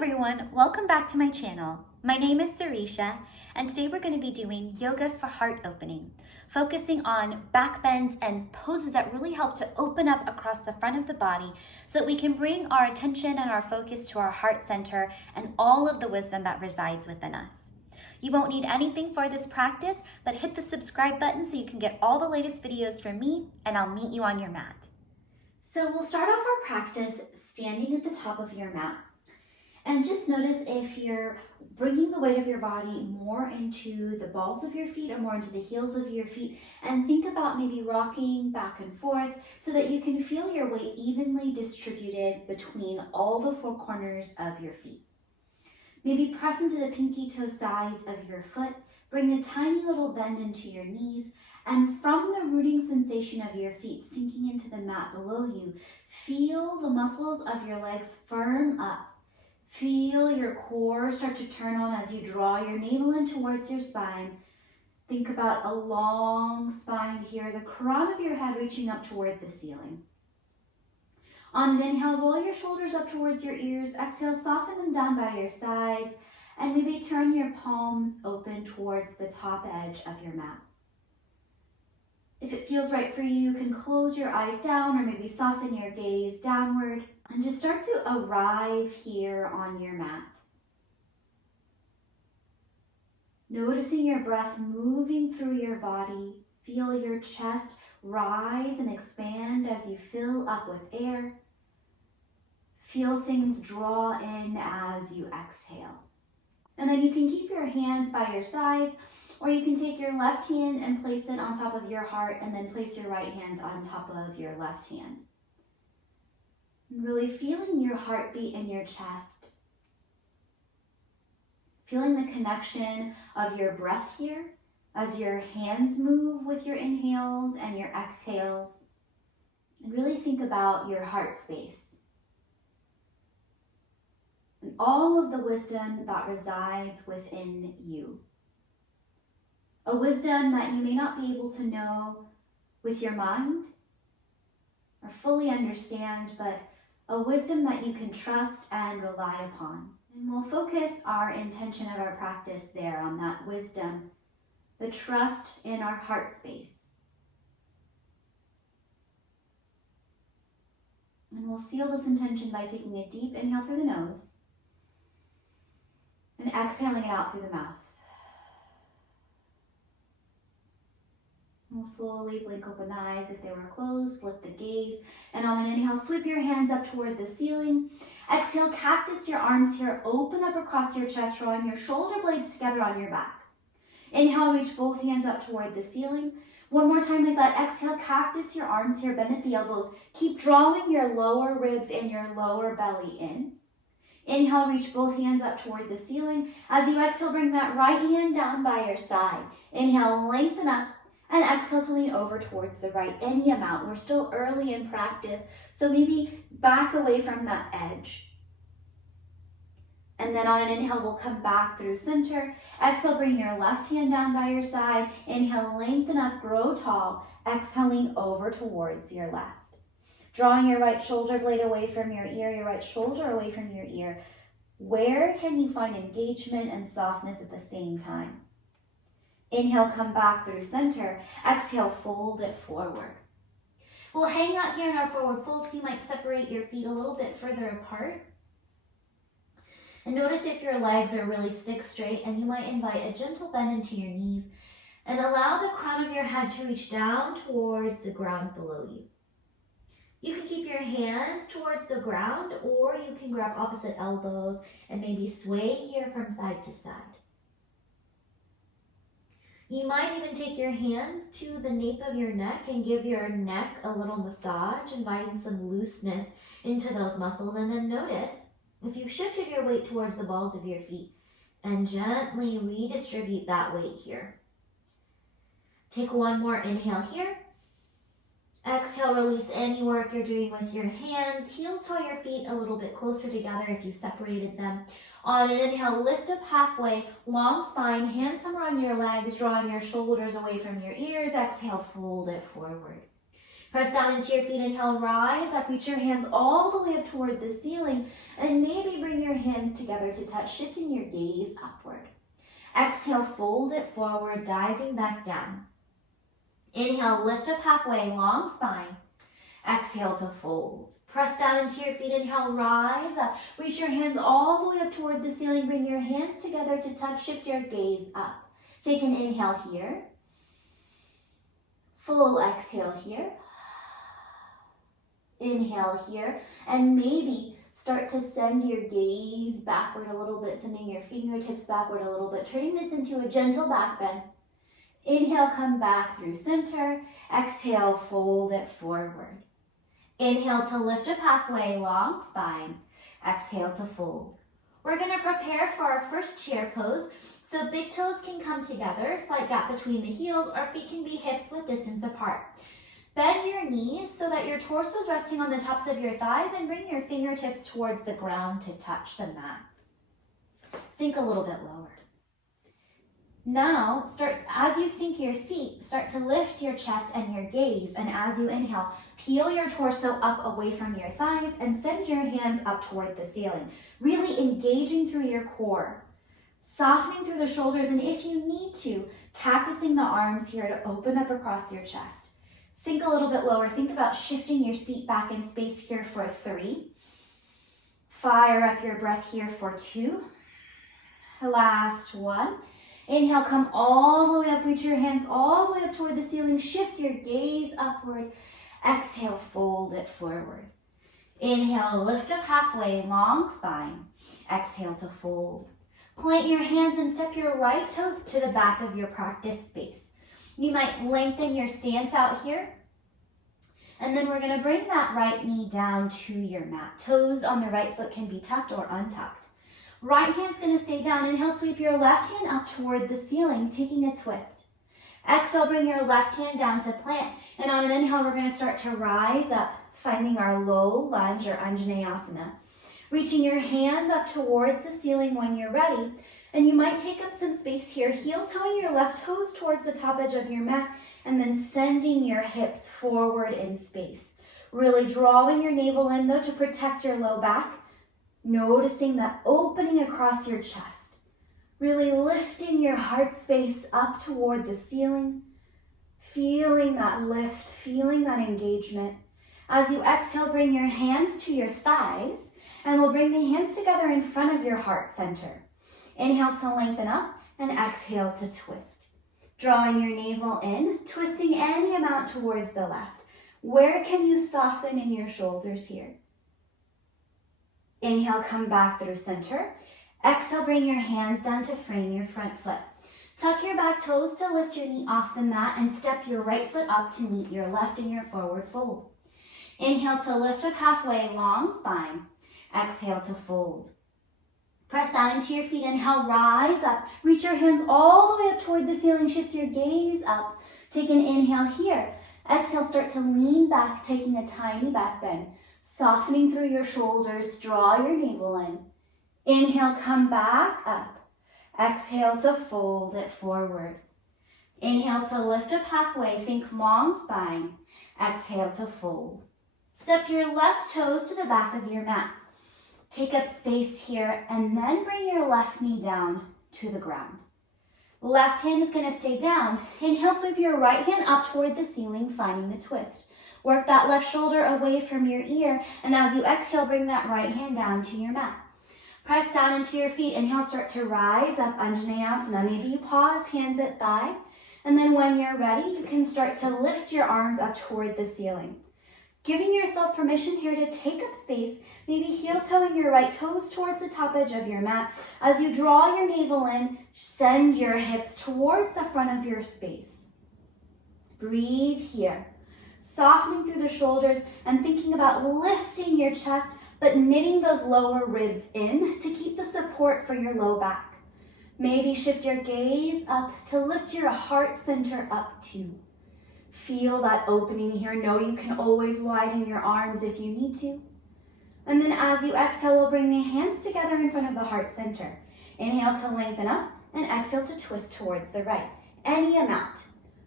everyone, welcome back to my channel. My name is Sireesha, and today we're going to be doing yoga for heart opening, focusing on back bends and poses that really help to open up across the front of the body so that we can bring our attention and our focus to our heart center and all of the wisdom that resides within us. You won't need anything for this practice, but hit the subscribe button so you can get all the latest videos from me, and I'll meet you on your mat. So we'll start off our practice standing at the top of your mat. And just notice if you're bringing the weight of your body more into the balls of your feet or more into the heels of your feet, and think about maybe rocking back and forth so that you can feel your weight evenly distributed between all the four corners of your feet. Maybe press into the pinky toe sides of your foot, bring a tiny little bend into your knees, and from the rooting sensation of your feet sinking into the mat below you, feel the muscles of your legs firm up. Feel your core start to turn on as you draw your navel in towards your spine. Think about a long spine here, the crown of your head reaching up toward the ceiling. On an inhale, roll your shoulders up towards your ears. Exhale, soften them down by your sides, and maybe turn your palms open towards the top edge of your mat. If it feels right for you, you can close your eyes down or maybe soften your gaze downward and just start to arrive here on your mat. Noticing your breath moving through your body. Feel your chest rise and expand as you fill up with air. Feel things draw in as you exhale. And then you can keep your hands by your sides, or you can take your left hand and place it on top of your heart and then place your right hand on top of your left hand. Really feeling your heartbeat in your chest. Feeling the connection of your breath here as your hands move with your inhales and your exhales. And really think about your heart space and all of the wisdom that resides within you. A wisdom that you may not be able to know with your mind or fully understand, but a wisdom that you can trust and rely upon. And we'll focus our intention of our practice there on that wisdom, the trust in our heart space. And we'll seal this intention by taking a deep inhale through the nose and exhaling it out through the mouth. We'll slowly blink open the eyes if they were closed, flip the gaze, and on an inhale, sweep your hands up toward the ceiling. Exhale, cactus your arms here, open up across your chest, drawing your shoulder blades together on your back. Inhale, reach both hands up toward the ceiling. One more time like that. Exhale, cactus your arms here, bend at the elbows. Keep drawing your lower ribs and your lower belly in. Inhale, reach both hands up toward the ceiling. As you exhale, bring that right hand down by your side. Inhale, lengthen up. And exhale to lean over towards the right, any amount. We're still early in practice, so maybe back away from that edge. And then on an inhale, we'll come back through center. Exhale, bring your left hand down by your side. Inhale, lengthen up, grow tall. Exhale, lean over towards your left. Drawing your right shoulder blade away from your ear, your right shoulder away from your ear. Where can you find engagement and softness at the same time? Inhale, come back through center. Exhale, fold it forward. We'll hang out here in our forward fold, so you might separate your feet a little bit further apart. And notice if your legs are really stick straight, and you might invite a gentle bend into your knees and allow the crown of your head to reach down towards the ground below you. You can keep your hands towards the ground, or you can grab opposite elbows and maybe sway here from side to side. You might even take your hands to the nape of your neck and give your neck a little massage, inviting some looseness into those muscles. And then notice if you've shifted your weight towards the balls of your feet and gently redistribute that weight here. Take one more inhale here. Exhale, release any work you're doing with your hands. Heel toe your feet a little bit closer together if you separated them. On an inhale, lift up halfway, long spine, hands somewhere on your legs, drawing your shoulders away from your ears. Exhale, fold it forward. Press down into your feet, inhale, rise up, reach your hands all the way up toward the ceiling, and maybe bring your hands together to touch, shifting your gaze upward. Exhale, fold it forward, diving back down. Inhale, lift up halfway, long spine. Exhale to fold. Press down into your feet. Inhale, rise up. Reach your hands all the way up toward the ceiling. Bring your hands together to touch. Shift your gaze up. Take an inhale here. Full exhale here. Inhale here. And maybe start to send your gaze backward a little bit, sending your fingertips backward a little bit, turning this into a gentle back bend. Inhale, come back through center. Exhale, fold it forward. Inhale to lift up halfway, long spine. Exhale to fold. We're going to prepare for our first chair pose. So big toes can come together, slight gap between the heels, or feet can be hips with distance apart. Bend your knees so that your torso is resting on the tops of your thighs, and bring your fingertips towards the ground to touch the mat. Sink a little bit lower. Now, as you sink your seat, start to lift your chest and your gaze, and as you inhale, peel your torso up away from your thighs and send your hands up toward the ceiling, really engaging through your core, softening through the shoulders, and if you need to, cactusing the arms here to open up across your chest. Sink a little bit lower. Think about shifting your seat back in space here for 3. Fire up your breath here for 2. Last 1. Inhale, come all the way up, reach your hands all the way up toward the ceiling, shift your gaze upward. Exhale, fold it forward. Inhale, lift up halfway, long spine. Exhale to fold. Plant your hands and step your right toes to the back of your practice space. You might lengthen your stance out here. And then we're gonna bring that right knee down to your mat. Toes on the right foot can be tucked or untucked. Right hand's gonna stay down. Inhale, sweep your left hand up toward the ceiling, taking a twist. Exhale, bring your left hand down to plant. And on an inhale, we're gonna start to rise up, finding our low lunge or Anjaneyasana. Reaching your hands up towards the ceiling when you're ready. And you might take up some space here, heel toeing your left toes towards the top edge of your mat, and then sending your hips forward in space. Really drawing your navel in though to protect your low back. Noticing that opening across your chest, really lifting your heart space up toward the ceiling, feeling that lift, feeling that engagement. As you exhale, bring your hands to your thighs, and we'll bring the hands together in front of your heart center. Inhale to lengthen up, and exhale to twist. Drawing your navel in, twisting any amount towards the left. Where can you soften in your shoulders here? Inhale, come back through center. Exhale, bring your hands down to frame your front foot. Tuck your back toes to lift your knee off the mat and step your right foot up to meet your left in your forward fold. Inhale to lift up halfway, long spine. Exhale to fold. Press down into your feet. Inhale, rise up. Reach your hands all the way up toward the ceiling. Shift your gaze up. Take an inhale here. Exhale, start to lean back, taking a tiny back bend. Softening through your shoulders, draw your navel in. Inhale, come back up. Exhale to fold it forward. Inhale to lift up halfway, think long spine. Exhale to fold. Step your left toes to the back of your mat. Take up space here and then bring your left knee down to the ground. Left hand is going to stay down. Inhale, sweep your right hand up toward the ceiling, finding the twist. Work that left shoulder away from your ear, and as you exhale, bring that right hand down to your mat. Press down into your feet. Inhale, start to rise up, Anjaneyasana. Maybe you pause, hands at thigh, and then when you're ready, you can start to lift your arms up toward the ceiling. Giving yourself permission here to take up space, maybe heel toeing your right toes towards the top edge of your mat. As you draw your navel in, send your hips towards the front of your space. Breathe here. Softening through the shoulders and thinking about lifting your chest, but knitting those lower ribs in to keep the support for your low back. Maybe shift your gaze up to lift your heart center up too. Feel that opening here. Know you can always widen your arms if you need to. And then as you exhale, we'll bring the hands together in front of the heart center. Inhale to lengthen up and exhale to twist towards the right. Any amount.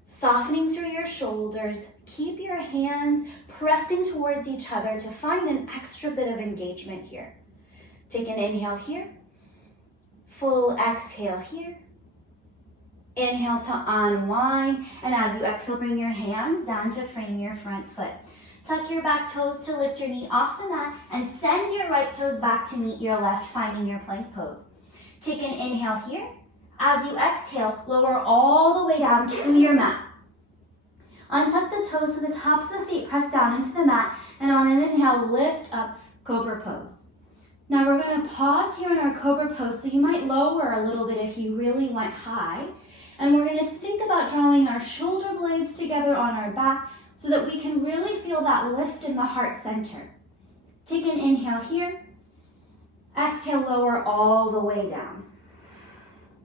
Softening through your shoulders, keep your hands pressing towards each other to find an extra bit of engagement here. Take an inhale here, Full exhale here. Inhale to unwind, and as you exhale, bring your hands down to frame your front foot. Tuck your back toes to lift your knee off the mat and send your right toes back to meet your left, finding your plank pose. Take an inhale here. As you exhale, lower all the way down to your mat. Untuck the toes so the tops of the feet press down into the mat, and on an inhale, lift up, cobra pose. Now we're going to pause here in our cobra pose, so you might lower a little bit if you really went high. And we're going to think about drawing our shoulder blades together on our back so that we can really feel that lift in the heart center. Take an inhale here. Exhale, lower all the way down.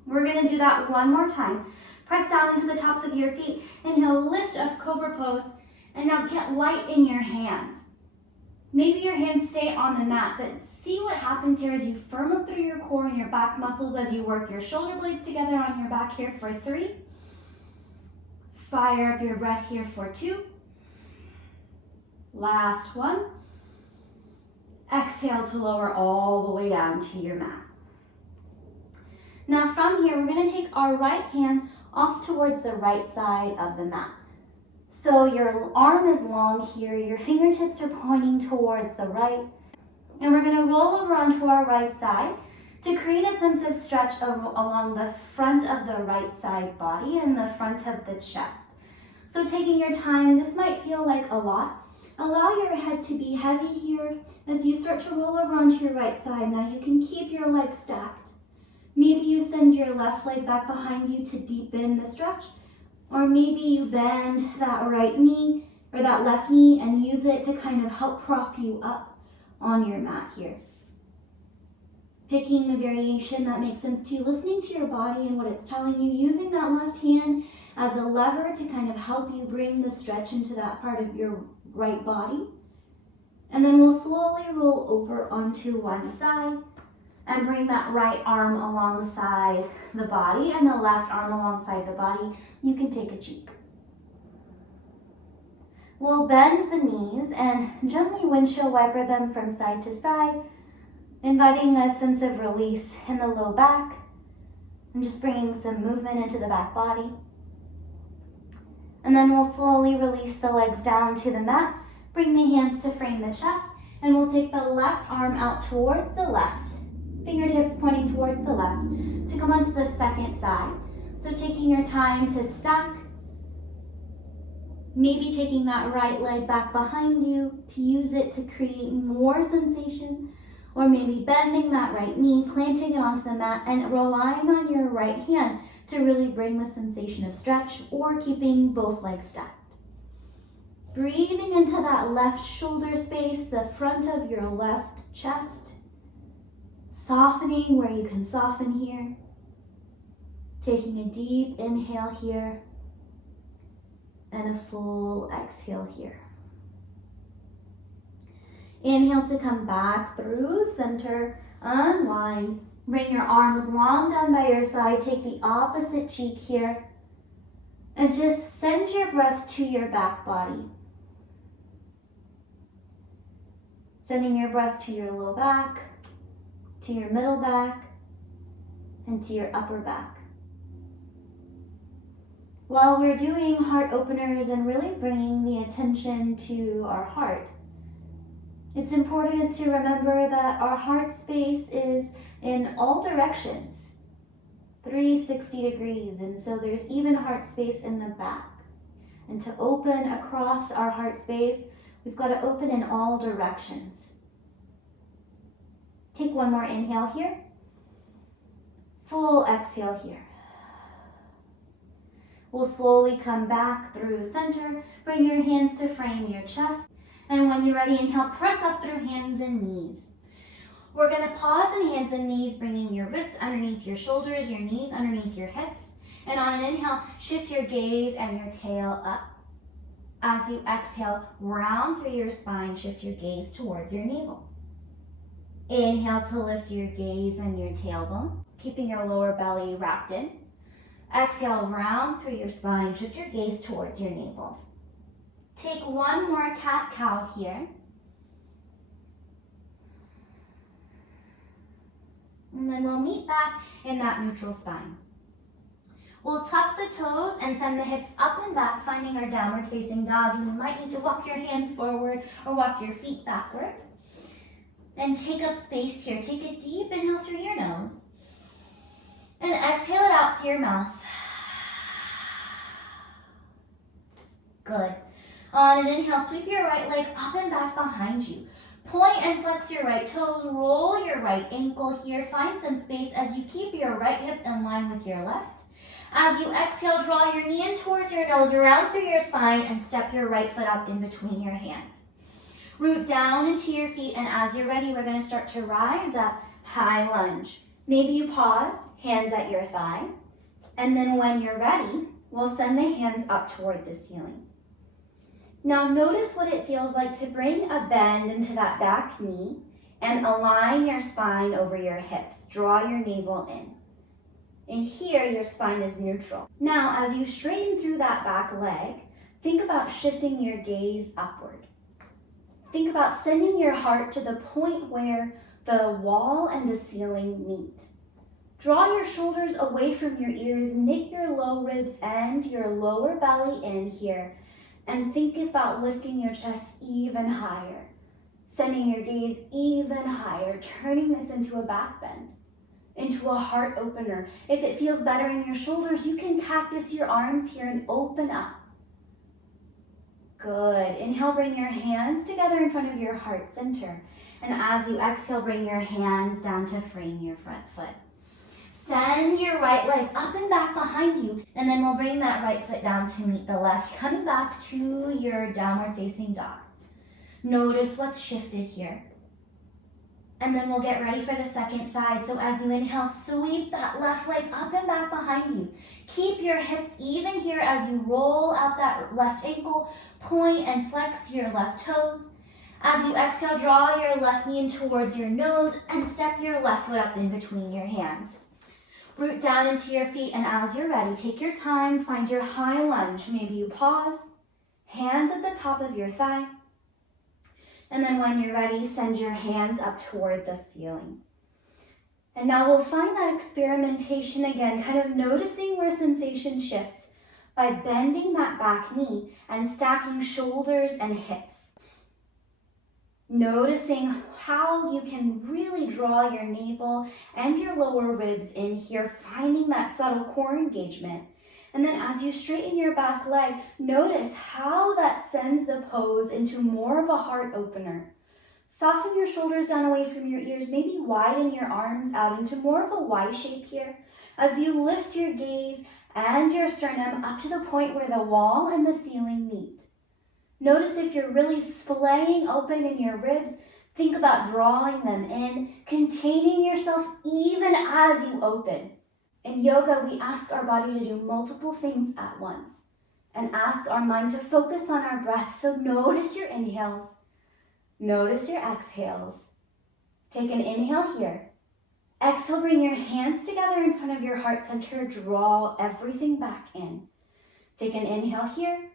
We're going to do that one more time. Press down into the tops of your feet. Inhale, lift up, cobra pose. And now get light in your hands. Maybe your hands stay on the mat, but see what happens here as you firm up through your core and your back muscles as you work your shoulder blades together on your back here for 3. Fire up your breath here for 2. Last 1. Exhale to lower all the way down to your mat. Now from here, we're going to take our right hand off towards the right side of the mat. So your arm is long here, your fingertips are pointing towards the right, and we're going to roll over onto our right side to create a sense of stretch along the front of the right side body and the front of the chest. So taking your time, this might feel like a lot. Allow your head to be heavy here as you start to roll over onto your right side. Now you can keep your legs stacked. Maybe you send your left leg back behind you to deepen the stretch. Or maybe you bend that right knee or that left knee and use it to kind of help prop you up on your mat here. Picking the variation that makes sense to you, listening to your body and what it's telling you, using that left hand as a lever to kind of help you bring the stretch into that part of your right body. And then we'll slowly roll over onto one side and bring that right arm alongside the body and the left arm alongside the body. You can take a cheek. We'll bend the knees and gently windshield wiper them from side to side, inviting a sense of release in the low back and just bringing some movement into the back body. And then we'll slowly release the legs down to the mat, bring the hands to frame the chest, and we'll take the left arm out towards the left, fingertips pointing towards the left, to come onto the second side. So taking your time to stack, maybe taking that right leg back behind you to use it to create more sensation, or maybe bending that right knee, planting it onto the mat, and relying on your right hand to really bring the sensation of stretch, or keeping both legs stacked. Breathing into that left shoulder space, the front of your left chest, softening where you can soften here. Taking a deep inhale here and a full exhale here. Inhale to come back through center, unwind. Bring your arms long down by your side. Take the opposite cheek here. And just send your breath to your back body. Sending your breath to your low back, to your middle back, and to your upper back. While we're doing heart openers and really bringing the attention to our heart, it's important to remember that our heart space is in all directions, 360 degrees, and so there's even heart space in the back. And to open across our heart space, we've got to open in all directions. Take one more inhale here. Full exhale here. We'll slowly come back through center. Bring your hands to frame your chest. And when you're ready, inhale, press up through hands and knees. We're going to pause in hands and knees, bringing your wrists underneath your shoulders, your knees underneath your hips. And on an inhale, shift your gaze and your tail up. As you exhale, round through your spine, shift your gaze towards your navel. Inhale to lift your gaze and your tailbone, keeping your lower belly wrapped in. Exhale, round through your spine, shift your gaze towards your navel. Take one more cat-cow here. And then we'll meet back in that neutral spine. We'll tuck the toes and send the hips up and back, finding our downward facing dog. And you might need to walk your hands forward or walk your feet backward. And take up space here. Take a deep inhale through your nose. And exhale it out to your mouth. Good. On an inhale, sweep your right leg up and back behind you. Point and flex your right toes. Roll your right ankle here. Find some space as you keep your right hip in line with your left. As you exhale, draw your knee in towards your nose, round through your spine, and step your right foot up in between your hands. Root down into your feet, and as you're ready, we're going to start to rise up, high lunge. Maybe you pause, hands at your thigh, and then when you're ready, we'll send the hands up toward the ceiling. Now notice what it feels like to bring a bend into that back knee and align your spine over your hips. Draw your navel in. And here, your spine is neutral. Now, as you straighten through that back leg, think about shifting your gaze upward. Think about sending your heart to the point where the wall and the ceiling meet. Draw your shoulders away from your ears, knit your low ribs and your lower belly in here, and think about lifting your chest even higher, sending your gaze even higher, turning this into a back bend, into a heart opener. If it feels better in your shoulders, you can cactus your arms here and open up. Good. Inhale, bring your hands together in front of your heart center. And as you exhale, bring your hands down to frame your front foot. Send your right leg up and back behind you, and then we'll bring that right foot down to meet the left, coming back to your downward facing dog. Notice what's shifted here. And then we'll get ready for the second side. So as you inhale, sweep that left leg up and back behind you. Keep your hips even here as you roll out that left ankle, point and flex your left toes. As you exhale, draw your left knee in towards your nose and step your left foot up in between your hands. Root down into your feet, and as you're ready, take your time, find your high lunge. Maybe you pause, hands at the top of your thigh. And then when you're ready, send your hands up toward the ceiling. And now we'll find that experimentation again, kind of noticing where sensation shifts by bending that back knee and stacking shoulders and hips. Noticing how you can really draw your navel and your lower ribs in here, finding that subtle core engagement. And then as you straighten your back leg, notice how that sends the pose into more of a heart opener. Soften your shoulders down away from your ears, maybe widen your arms out into more of a Y shape here. As you lift your gaze and your sternum up to the point where the wall and the ceiling meet. Notice if you're really splaying open in your ribs, think about drawing them in, containing yourself even as you open. In yoga, we ask our body to do multiple things at once and ask our mind to focus on our breath. So notice your inhales, notice your exhales. Take an inhale here. Exhale, bring your hands together in front of your heart center. Draw everything back in. Take an inhale here.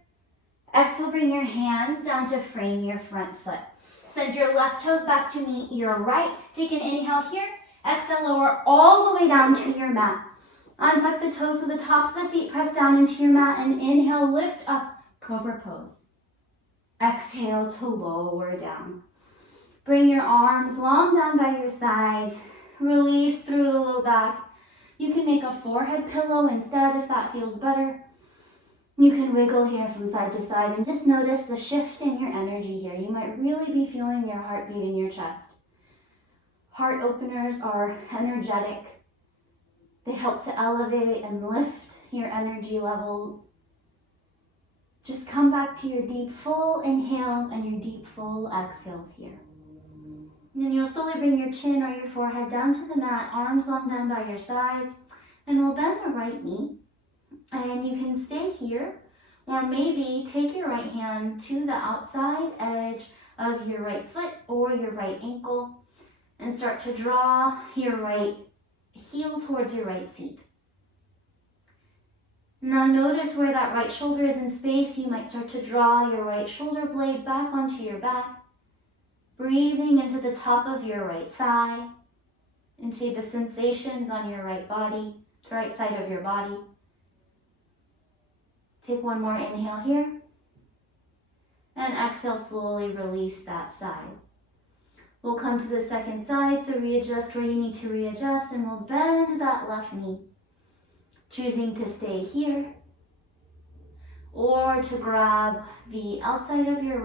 Exhale, bring your hands down to frame your front foot. Send your left toes back to meet your right. Take an inhale here. Exhale, lower all the way down to your mat. Untuck the toes so the tops of the feet press down into your mat, and inhale, lift up, cobra pose. Exhale to lower down. Bring your arms long down by your sides. Release through the low back. You can make a forehead pillow instead if that feels better. You can wiggle here from side to side and just notice the shift in your energy here. You might really be feeling your heartbeat in your chest. Heart openers are energetic. They help to elevate and lift your energy levels. Just come back to your deep, full inhales and your deep, full exhales here. And then you'll slowly bring your chin or your forehead down to the mat, arms long down by your sides, and we'll bend the right knee. And you can stay here, or maybe take your right hand to the outside edge of your right foot or your right ankle and start to draw your right heel towards your right seat. Now notice where that right shoulder is in space. You might start to draw your right shoulder blade back onto your back, breathing into the top of your right thigh into the sensations on your right body, the right side of your body. Take one more inhale here. And exhale, slowly release that side. We'll come to the second side, so readjust where you need to readjust, and we'll bend that left knee. Choosing to stay here, or to grab the outside of your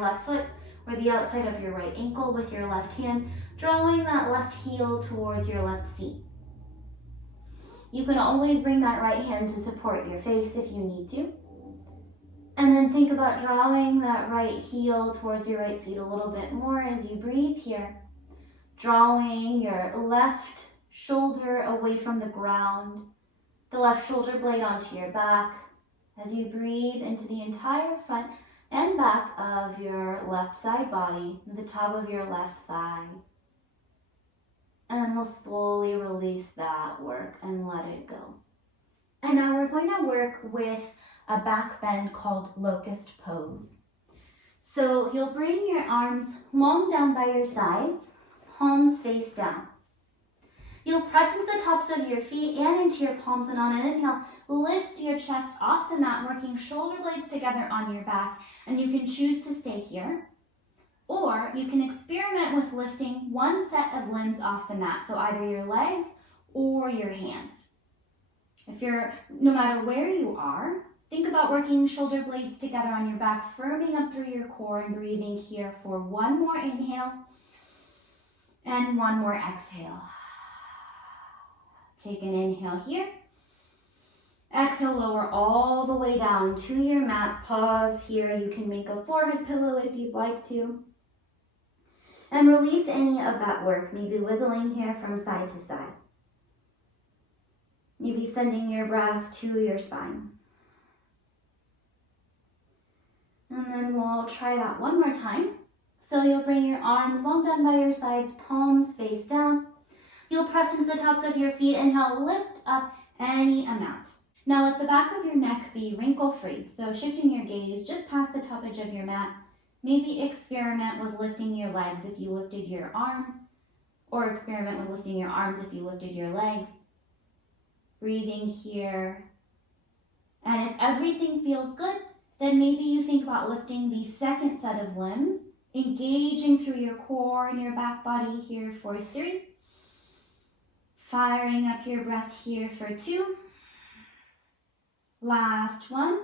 left foot, or the outside of your right ankle with your left hand, drawing that left heel towards your left seat. You can always bring that right hand to support your face if you need to. And then think about drawing that right heel towards your right seat a little bit more as you breathe here. Drawing your left shoulder away from the ground, the left shoulder blade onto your back as you breathe into the entire front and back of your left side body, the top of your left thigh. And then we'll slowly release that work and let it go. And now we're going to work with a back bend called locust pose. So you'll bring your arms long down by your sides, palms face down. You'll press into the tops of your feet and into your palms, and on an inhale, lift your chest off the mat, working shoulder blades together on your back, and you can choose to stay here. Or you can experiment with lifting one set of limbs off the mat, so either your legs or your hands. No matter where you are, think about working shoulder blades together on your back, firming up through your core and breathing here for one more inhale and one more exhale. Take an inhale here. Exhale, lower all the way down to your mat. Pause here. You can make a forehead pillow if you'd like to. And release any of that work, maybe wiggling here from side to side. Maybe sending your breath to your spine. And then we'll try that one more time. So you'll bring your arms long down by your sides, palms face down. You'll press into the tops of your feet. Inhale, lift up any amount. Now let the back of your neck be wrinkle-free. So shifting your gaze just past the top edge of your mat. Maybe experiment with lifting your legs if you lifted your arms, or experiment with lifting your arms if you lifted your legs. Breathing here. And if everything feels good, then maybe you think about lifting the second set of limbs, engaging through your core and your back body here for 3. Firing up your breath here for 2. Last one.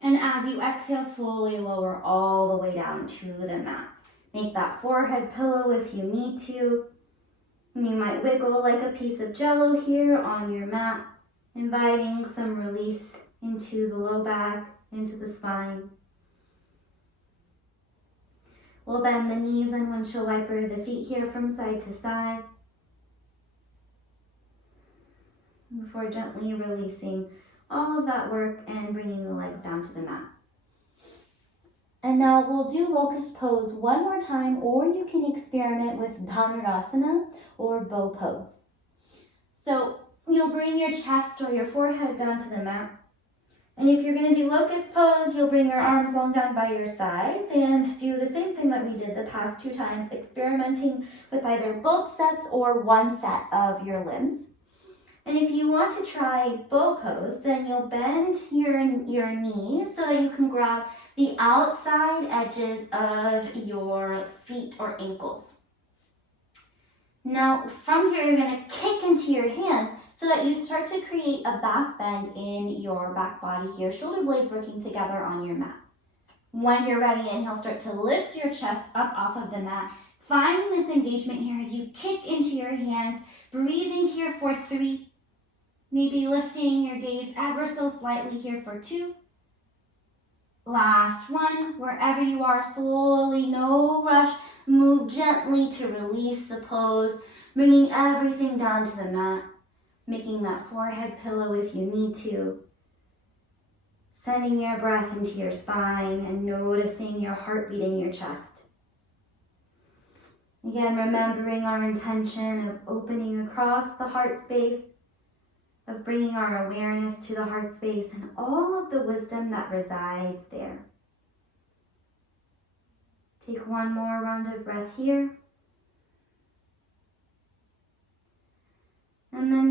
And as you exhale, slowly lower all the way down to the mat. Make that forehead pillow if you need to. And you might wiggle like a piece of jello here on your mat, inviting some release into the low back, into the spine. We'll bend the knees and windshield wiper the feet here from side to side, before gently releasing all of that work and bringing the legs down to the mat. And now we'll do locust pose one more time, or you can experiment with dhanurasana or bow pose. So you'll bring your chest or your forehead down to the mat. And if you're going to do locust pose, you'll bring your arms long down by your sides and do the same thing that we did the past 2 times, experimenting with either both sets or one set of your limbs. And if you want to try bow pose, then you'll bend your knees so that you can grab the outside edges of your feet or ankles. Now, from here, you're going to kick into your hands so that you start to create a back bend in your back body here, shoulder blades working together on your mat. When you're ready, inhale, start to lift your chest up off of the mat, finding this engagement here as you kick into your hands, breathing here for 3, maybe lifting your gaze ever so slightly here for 2. Last one, wherever you are, slowly, no rush, move gently to release the pose, bringing everything down to the mat, making that forehead pillow if you need to, sending your breath into your spine and noticing your heartbeat in your chest. Again, remembering our intention of opening across the heart space, of bringing our awareness to the heart space and all of the wisdom that resides there. Take one more round of breath here.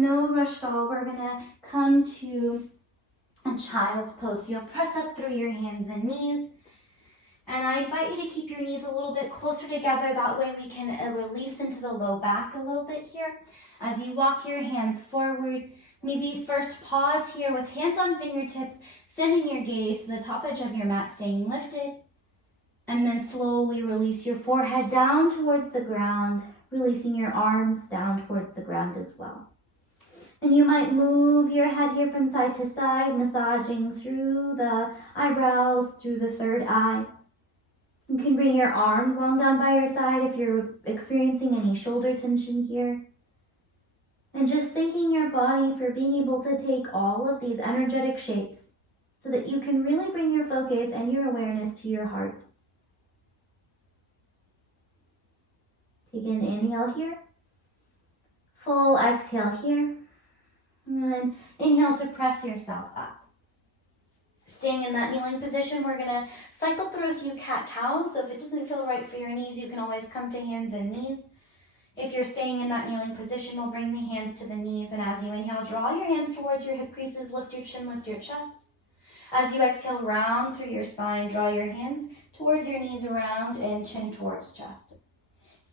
no rush at all. We're gonna come to a child's pose. So you'll press up through your hands and knees. And I invite you to keep your knees a little bit closer together. That way we can release into the low back a little bit here. As you walk your hands forward, maybe first pause here with hands on fingertips, sending your gaze to the top edge of your mat, staying lifted. And then slowly release your forehead down towards the ground, releasing your arms down towards the ground as well. And you might move your head here from side to side, massaging through the eyebrows, through the third eye. You can bring your arms long down by your side if you're experiencing any shoulder tension here. And just thanking your body for being able to take all of these energetic shapes so that you can really bring your focus and your awareness to your heart. Take an inhale here, full exhale here, and then inhale to press yourself up. Staying in that kneeling position, we're gonna cycle through a few cat-cows. So if it doesn't feel right for your knees, you can always come to hands and knees. If you're staying in that kneeling position, we'll bring the hands to the knees, and as you inhale, draw your hands towards your hip creases, lift your chin, lift your chest. As you exhale, round through your spine, draw your hands towards your knees around and chin towards chest.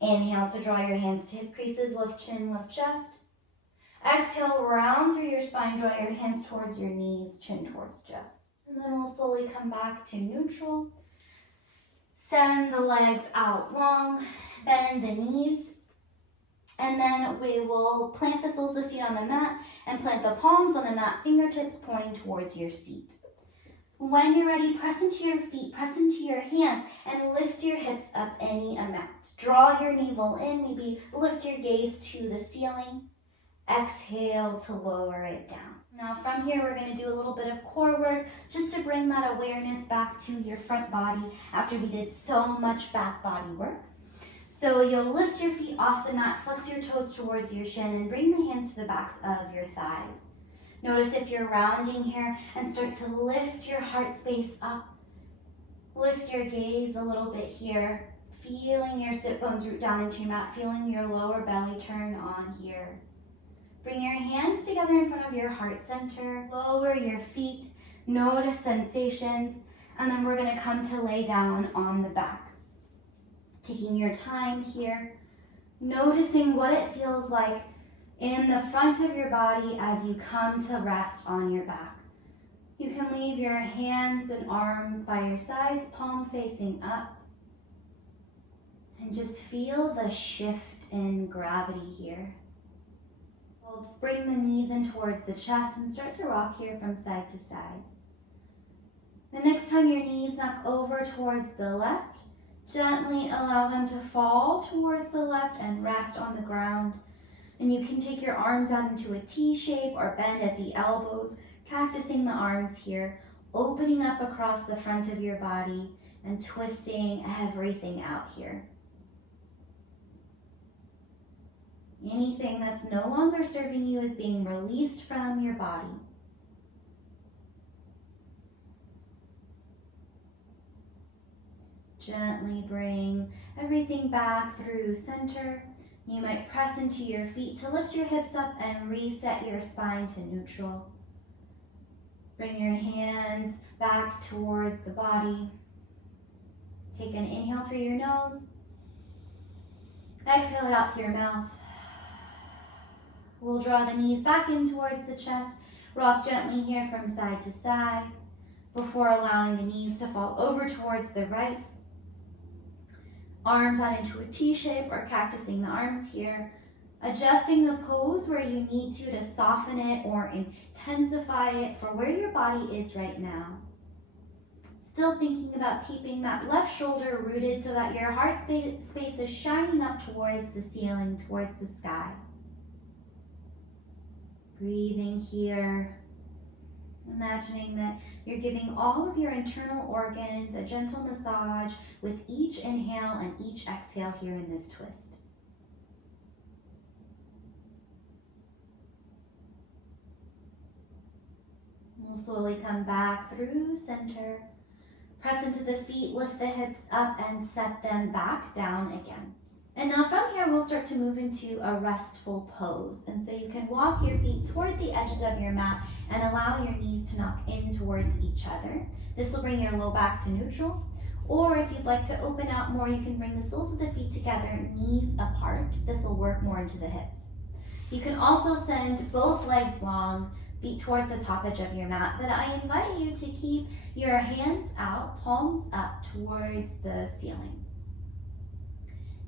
Inhale to draw your hands to hip creases, lift chin, lift chest. Exhale, round through your spine, draw your hands towards your knees, chin towards chest. And then we'll slowly come back to neutral. Send the legs out long, bend the knees. And then we will plant the soles of the feet on the mat and plant the palms on the mat, fingertips pointing towards your seat. When you're ready, press into your feet, press into your hands, and lift your hips up any amount. Draw your navel in, maybe lift your gaze to the ceiling. Exhale to lower it down. Now from here, we're going to do a little bit of core work just to bring that awareness back to your front body after we did so much back body work. So you'll lift your feet off the mat, flex your toes towards your shin, and bring the hands to the backs of your thighs. Notice if you're rounding here and start to lift your heart space up. Lift your gaze a little bit here, feeling your sit bones root down into your mat, feeling your lower belly turn on here. Bring your hands together in front of your heart center. Lower your feet, notice sensations, and then we're going to come to lay down on the back. Taking your time here, noticing what it feels like in the front of your body as you come to rest on your back. You can leave your hands and arms by your sides, palm facing up, and just feel the shift in gravity here. We'll bring the knees in towards the chest and start to rock here from side to side. The next time your knees knock over towards the left, gently allow them to fall towards the left and rest on the ground. And you can take your arms out into a T shape or bend at the elbows, cactusing the arms here, opening up across the front of your body and twisting everything out here. Anything that's no longer serving you is being released from your body. Gently bring everything back through center. You might press into your feet to lift your hips up and reset your spine to neutral. Bring your hands back towards the body. Take an inhale through your nose. Exhale it out through your mouth. We'll draw the knees back in towards the chest. Rock gently here from side to side before allowing the knees to fall over towards the right. Arms out into a T shape or cactusing the arms here. Adjusting the pose where you need to soften it or intensify it for where your body is right now. Still thinking about keeping that left shoulder rooted so that your heart space is shining up towards the ceiling, towards the sky. Breathing here, imagining that you're giving all of your internal organs a gentle massage with each inhale and each exhale here in this twist. We'll slowly come back through center, press into the feet, lift the hips up and set them back down again. And now from here, we'll start to move into a restful pose. And so you can walk your feet toward the edges of your mat and allow your knees to knock in towards each other. This will bring your low back to neutral. Or if you'd like to open out more, you can bring the soles of the feet together, knees apart. This will work more into the hips. You can also send both legs long, feet towards the top edge of your mat, but I invite you to keep your hands out, palms up towards the ceiling.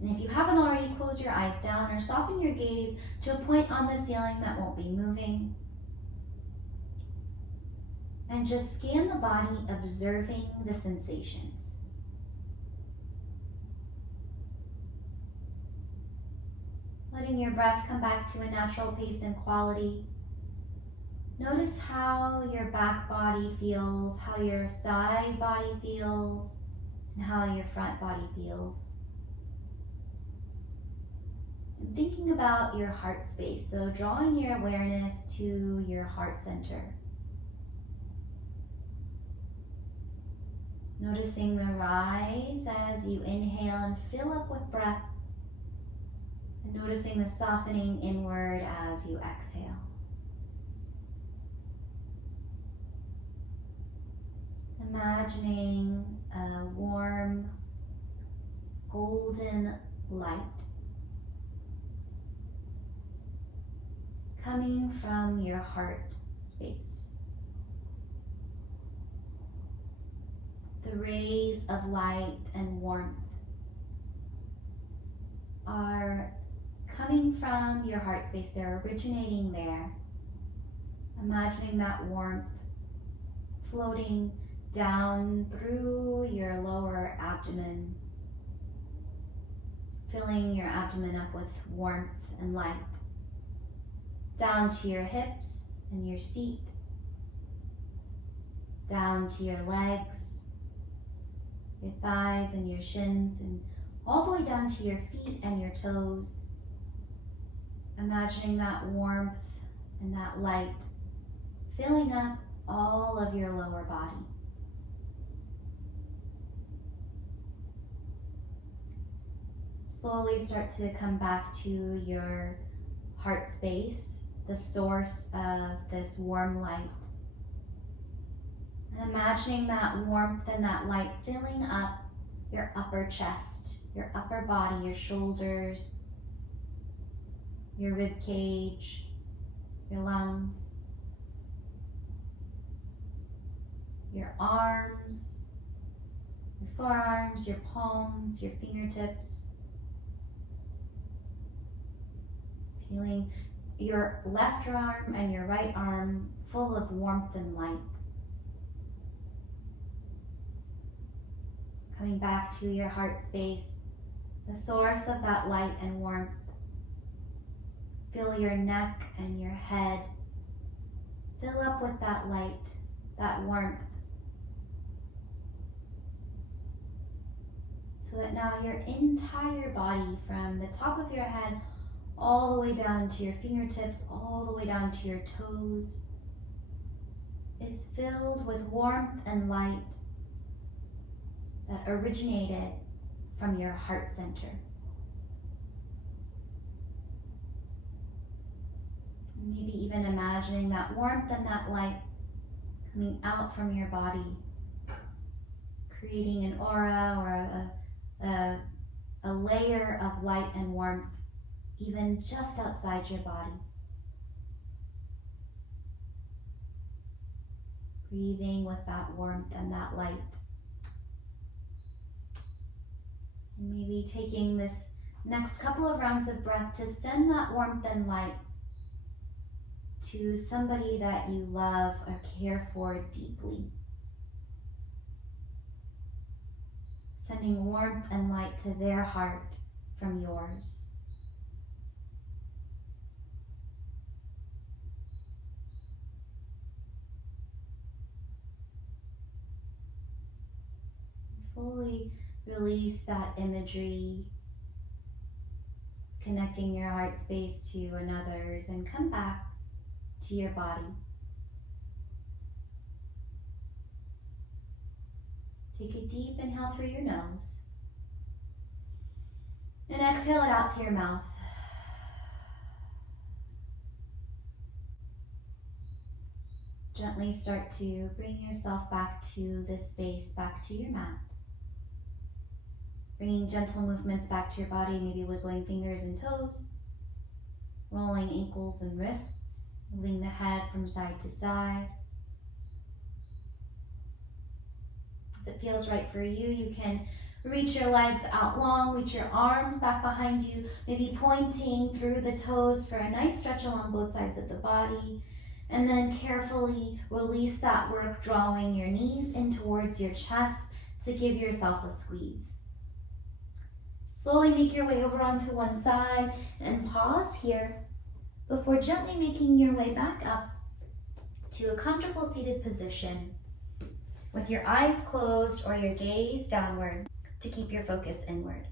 And if you haven't already, close your eyes down or soften your gaze to a point on the ceiling that won't be moving. And just scan the body, observing the sensations. Letting your breath come back to a natural pace and quality. Notice how your back body feels, how your side body feels, and how your front body feels. And thinking about your heart space, so drawing your awareness to your heart center. Noticing the rise as you inhale and fill up with breath, and noticing the softening inward as you exhale. Imagining a warm, golden light coming from your heart space. The rays of light and warmth are coming from your heart space. They're originating there. Imagining that warmth floating down through your lower abdomen, filling your abdomen up with warmth and light, down to your hips and your seat, down to your legs, your thighs and your shins, and all the way down to your feet and your toes. Imagining that warmth and that light filling up all of your lower body. Slowly start to come back to your heart space, the source of this warm light. And imagining that warmth and that light filling up your upper chest, your upper body, your shoulders, your rib cage, your lungs, your arms, your forearms, your palms, your fingertips. Feeling your left arm and your right arm full of warmth and light. Coming back to your heart space, the source of that light and warmth. Feel your neck and your head fill up with that light, that warmth. So that now your entire body, from the top of your head all the way down to your fingertips, all the way down to your toes, is filled with warmth and light that originated from your heart center. Maybe even imagining that warmth and that light coming out from your body, creating an aura or a layer of light and warmth even just outside your body. Breathing with that warmth and that light. And maybe taking this next couple of rounds of breath to send that warmth and light to somebody that you love or care for deeply. Sending warmth and light to their heart from yours. Slowly release that imagery, connecting your heart space to another's, and come back to your body. Take a deep inhale through your nose. And exhale it out to your mouth. Gently start to bring yourself back to this space, back to your mat. Bringing gentle movements back to your body, maybe wiggling fingers and toes, rolling ankles and wrists, moving the head from side to side. If it feels right for you, you can reach your legs out long, reach your arms back behind you, maybe pointing through the toes for a nice stretch along both sides of the body. And then carefully release that work, drawing your knees in towards your chest to give yourself a squeeze. Slowly make your way over onto one side and pause here before gently making your way back up to a comfortable seated position with your eyes closed or your gaze downward to keep your focus inward.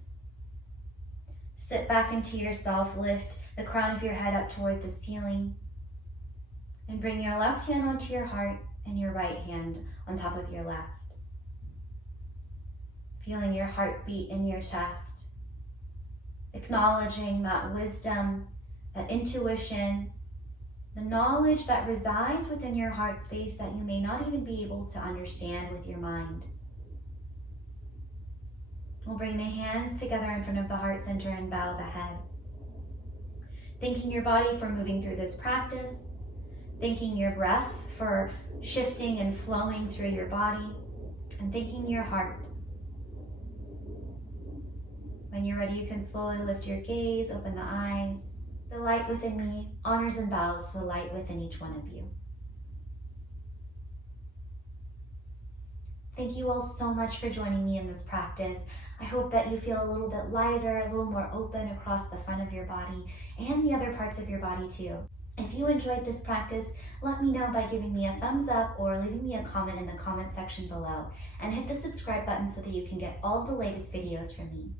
Sit back into yourself, lift the crown of your head up toward the ceiling, and bring your left hand onto your heart and your right hand on top of your left. Feeling your heartbeat in your chest, acknowledging that wisdom, that intuition, the knowledge that resides within your heart space that you may not even be able to understand with your mind. We'll bring the hands together in front of the heart center and bow the head. Thanking your body for moving through this practice, thanking your breath for shifting and flowing through your body, and thanking your heart. When you're ready, you can slowly lift your gaze, open the eyes. The light within me honors and bows to the light within each one of you. Thank you all so much for joining me in this practice. I hope that you feel a little bit lighter, a little more open across the front of your body and the other parts of your body too. If you enjoyed this practice, let me know by giving me a thumbs up or leaving me a comment in the comment section below, and hit the subscribe button so that you can get all of the latest videos from me.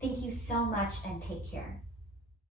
Thank you so much and take care.